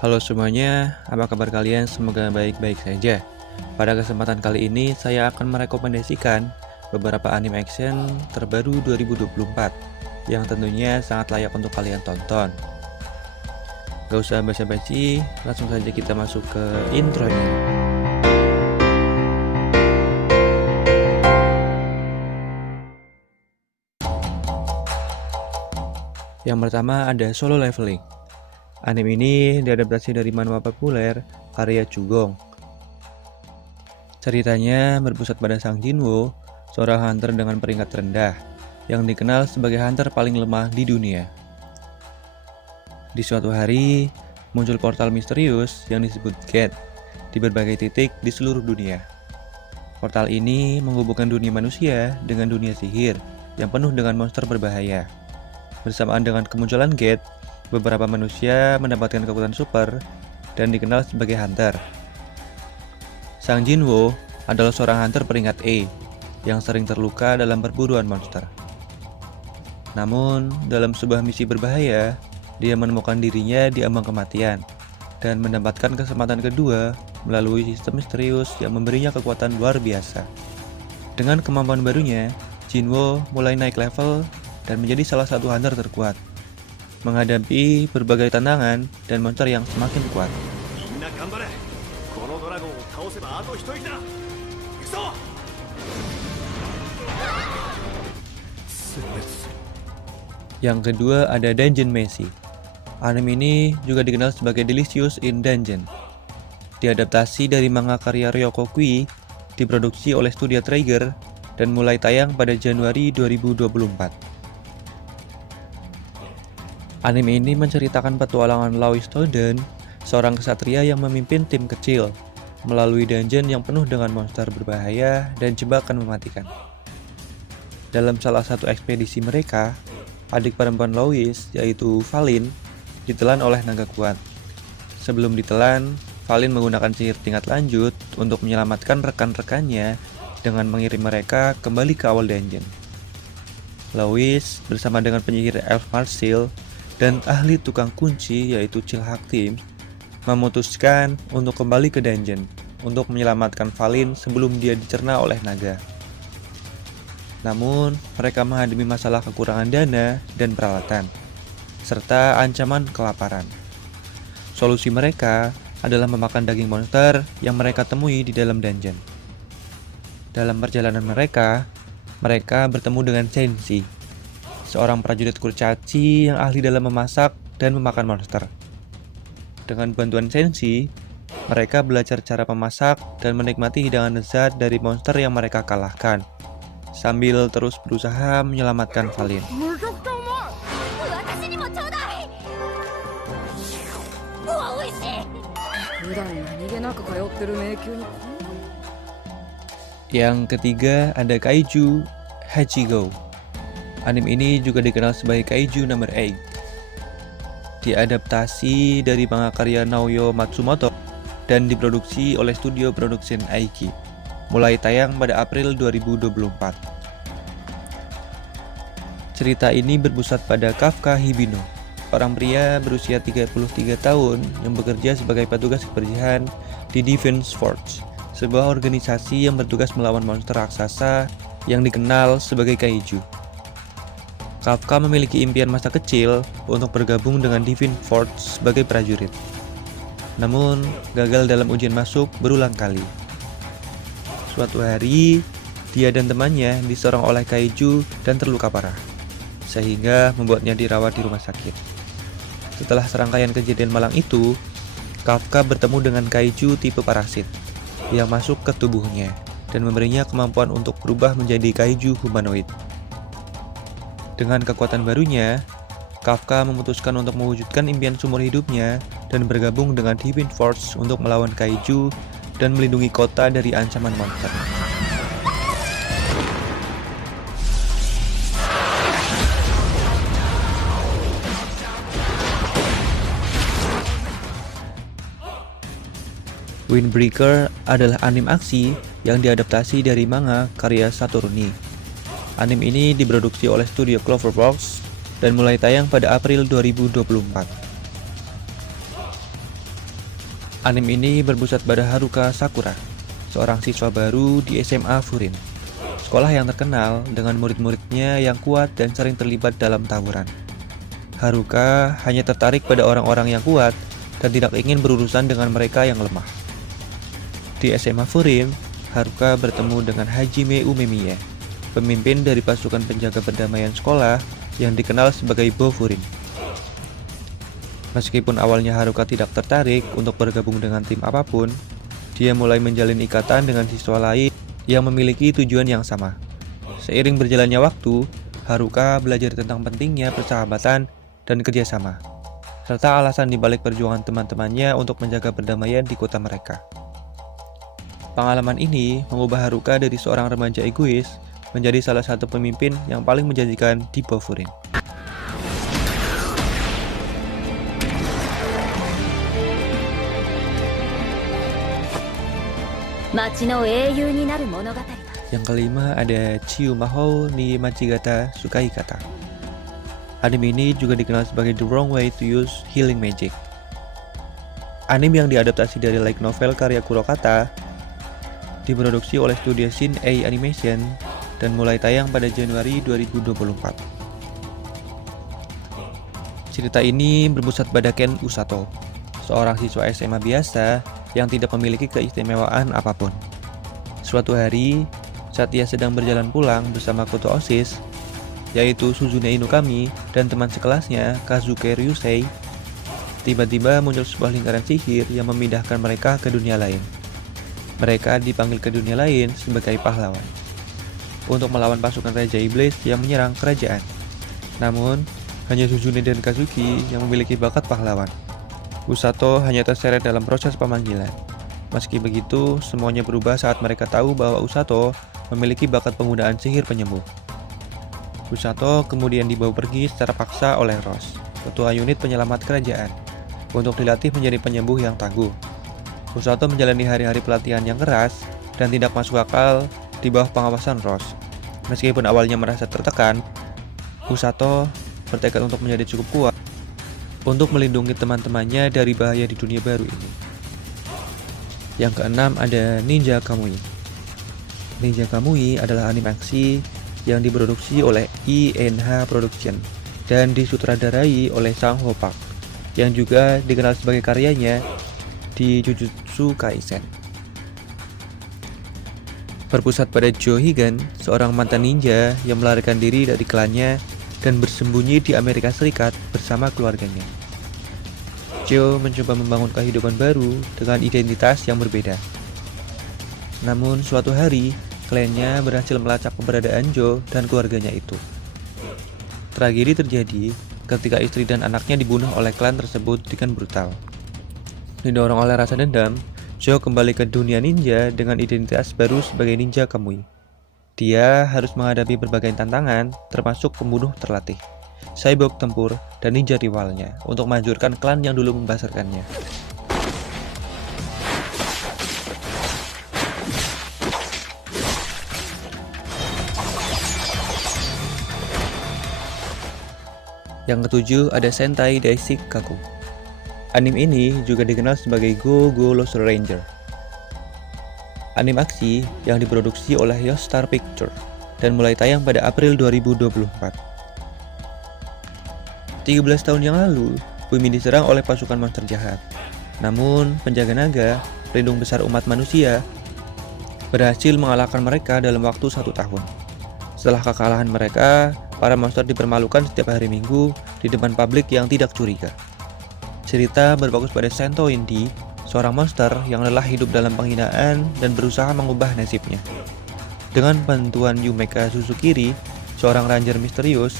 Halo semuanya, apa kabar kalian? Semoga baik-baik saja. Pada kesempatan kali ini, saya akan merekomendasikan beberapa anime action terbaru 2024 yang tentunya sangat layak untuk kalian tonton. Gak usah basa-basi, langsung saja kita masuk ke intronya. Yang pertama ada Solo Leveling. Anime ini diadaptasi dari manhwa populer karya Chugong. Ceritanya berpusat pada Sang Jinwoo, seorang hunter dengan peringkat rendah yang dikenal sebagai hunter paling lemah di dunia. Di suatu hari, muncul portal misterius yang disebut Gate di berbagai titik di seluruh dunia. Portal ini menghubungkan dunia manusia dengan dunia sihir yang penuh dengan monster berbahaya. Bersamaan dengan kemunculan Gate, beberapa manusia mendapatkan kekuatan super dan dikenal sebagai hunter. Sang Jinwoo adalah seorang hunter peringkat A yang sering terluka dalam perburuan monster. Namun, dalam sebuah misi berbahaya, dia menemukan dirinya di ambang kematian dan mendapatkan kesempatan kedua melalui sistem misterius yang memberinya kekuatan luar biasa. Dengan kemampuan barunya, Jinwoo mulai naik level dan menjadi salah satu hunter terkuat, menghadapi berbagai tantangan dan monster yang semakin kuat. Yang kedua ada Dungeon Meshi. Anime ini juga dikenal sebagai Delicious in Dungeon. Diadaptasi dari manga karya Ryoko Kui, diproduksi oleh studio Trigger dan mulai tayang pada Januari 2024. Anime ini menceritakan petualangan Louis Stodden, seorang kesatria yang memimpin tim kecil, melalui dungeon yang penuh dengan monster berbahaya dan jebakan mematikan. Dalam salah satu ekspedisi mereka, adik perempuan Louis, yaitu Valin, ditelan oleh naga kuat. Sebelum ditelan, Valin menggunakan sihir tingkat lanjut untuk menyelamatkan rekan-rekannya dengan mengirim mereka kembali ke awal dungeon. Louis bersama dengan penyihir Elf Marsil dan ahli tukang kunci yaitu Chilhak Tim memutuskan untuk kembali ke dungeon untuk menyelamatkan Valin sebelum dia dicerna oleh naga. Namun, mereka menghadapi masalah kekurangan dana dan peralatan, serta ancaman kelaparan. Solusi mereka adalah memakan daging monster yang mereka temui di dalam dungeon. Dalam perjalanan mereka bertemu dengan Senshi, seorang prajurit kurcaci yang ahli dalam memasak dan memakan monster. Dengan bantuan Senshi, mereka belajar cara memasak dan menikmati hidangan lezat dari monster yang mereka kalahkan, sambil terus berusaha menyelamatkan Valin. Yang ketiga ada Kaiju Hachigo. Anime ini juga dikenal sebagai Kaiju No. 8. Diadaptasi dari manga karya Naoyo Matsumoto dan diproduksi oleh studio production Aiki. Mulai tayang pada April 2024. Cerita ini berpusat pada Kafka Hibino, orang pria berusia 33 tahun yang bekerja sebagai petugas kebersihan di Defense Force, sebuah organisasi yang bertugas melawan monster raksasa yang dikenal sebagai Kaiju. Kafka memiliki impian masa kecil untuk bergabung dengan Divine Force sebagai prajurit. Namun, gagal dalam ujian masuk berulang kali. Suatu hari, dia dan temannya diserang oleh Kaiju dan terluka parah, sehingga membuatnya dirawat di rumah sakit. Setelah serangkaian kejadian malang itu, Kafka bertemu dengan Kaiju tipe parasit yang masuk ke tubuhnya dan memberinya kemampuan untuk berubah menjadi Kaiju humanoid. Dengan kekuatan barunya, Kafka memutuskan untuk mewujudkan impian seumur hidupnya dan bergabung dengan Divine Force untuk melawan Kaiju dan melindungi kota dari ancaman monster. Windbreaker adalah anime aksi yang diadaptasi dari manga karya Saturni. Anime ini diproduksi oleh studio Cloverbox dan mulai tayang pada April 2024. Anime ini berpusat pada Haruka Sakura, seorang siswa baru di SMA Furin, sekolah yang terkenal dengan murid-muridnya yang kuat dan sering terlibat dalam tawuran. Haruka hanya tertarik pada orang-orang yang kuat dan tidak ingin berurusan dengan mereka yang lemah. Di SMA Furin, Haruka bertemu dengan Hajime Umemiya, pemimpin dari pasukan penjaga perdamaian sekolah yang dikenal sebagai Bo Furin. Meskipun awalnya Haruka tidak tertarik untuk bergabung dengan tim apapun, dia mulai menjalin ikatan dengan siswa lain yang memiliki tujuan yang sama. Seiring berjalannya waktu, Haruka belajar tentang pentingnya persahabatan dan kerjasama, serta alasan dibalik perjuangan teman-temannya untuk menjaga perdamaian di kota mereka. Pengalaman ini mengubah Haruka dari seorang remaja egois menjadi salah satu pemimpin yang paling menjanjikan di Bo Furin. Yang kelima ada Chiyumahou ni Machigata Tsukaikata. Anime ini juga dikenal sebagai The Wrong Way to Use Healing Magic. Anime yang diadaptasi dari light novel karya Kurokata diproduksi oleh studio Shin-Ei Animation dan mulai tayang pada Januari 2024. Cerita ini berpusat pada Ken Usato, seorang siswa SMA biasa yang tidak memiliki keistimewaan apapun. Suatu hari, saat ia sedang berjalan pulang bersama ketua OSIS, yaitu Suzune Inukami dan teman sekelasnya Kazuke Ryusei, tiba-tiba muncul sebuah lingkaran sihir yang memindahkan mereka ke dunia lain. Mereka dipanggil ke dunia lain sebagai pahlawan untuk melawan pasukan Raja Iblis yang menyerang kerajaan. Namun, hanya Suzune dan Kazuki yang memiliki bakat pahlawan. Usato hanya terseret dalam proses pemanggilan. Meski begitu, semuanya berubah saat mereka tahu bahwa Usato memiliki bakat penggunaan sihir penyembuh. Usato kemudian dibawa pergi secara paksa oleh Ross, ketua unit penyelamat kerajaan, untuk dilatih menjadi penyembuh yang tangguh. Usato menjalani hari-hari pelatihan yang keras dan tidak masuk akal di bawah pengawasan Ross. Meskipun awalnya merasa tertekan, Usato bertekad untuk menjadi cukup kuat untuk melindungi teman-temannya dari bahaya di dunia baru ini. Yang keenam ada Ninja Kamui. Ninja Kamui adalah anime aksi yang diproduksi oleh INH Production dan disutradarai oleh Sang Ho Park, yang juga dikenal sebagai karyanya di Jujutsu Kaisen. Berpusat pada Joe Higan, seorang mantan ninja yang melarikan diri dari klannya dan bersembunyi di Amerika Serikat bersama keluarganya. Joe mencoba membangun kehidupan baru dengan identitas yang berbeda. Namun suatu hari, klannya berhasil melacak keberadaan Joe dan keluarganya itu. Tragedi terjadi ketika istri dan anaknya dibunuh oleh klan tersebut dengan brutal. Didorong oleh rasa dendam, Joe kembali ke dunia ninja dengan identitas baru sebagai Ninja Kamui. Dia harus menghadapi berbagai tantangan, termasuk pembunuh terlatih, cyborg tempur, dan ninja rivalnya untuk menghancurkan klan yang dulu membesarkannya. Yang ketujuh ada Sentai Daishikaku. Anime ini juga dikenal sebagai Go Go Lost Ranger. Anime aksi yang diproduksi oleh Youngstar Pictures dan mulai tayang pada April 2024. 13 tahun yang lalu, bumi diserang oleh pasukan monster jahat. Namun, penjaga naga, pelindung besar umat manusia, berhasil mengalahkan mereka dalam waktu 1 tahun. Setelah kekalahan mereka, para monster dipermalukan setiap hari Minggu di depan publik yang tidak curiga. Cerita berfokus pada Sento Indy, seorang monster yang lelah hidup dalam penghinaan dan berusaha mengubah nasibnya. Dengan bantuan Yumeka Susukiri, seorang ranger misterius,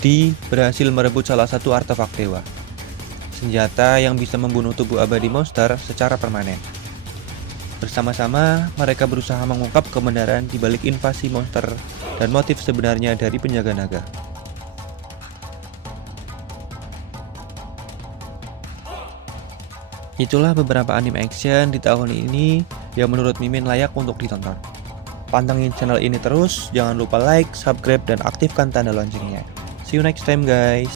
Dee berhasil merebut salah satu artefak dewa, senjata yang bisa membunuh tubuh abadi monster secara permanen. Bersama-sama, mereka berusaha mengungkap kebenaran di balik invasi monster dan motif sebenarnya dari penjaga naga. Itulah beberapa anime action di tahun ini yang menurut Mimin layak untuk ditonton. Pantengin channel ini terus, jangan lupa like, subscribe, dan aktifkan tanda loncengnya. See you next time guys.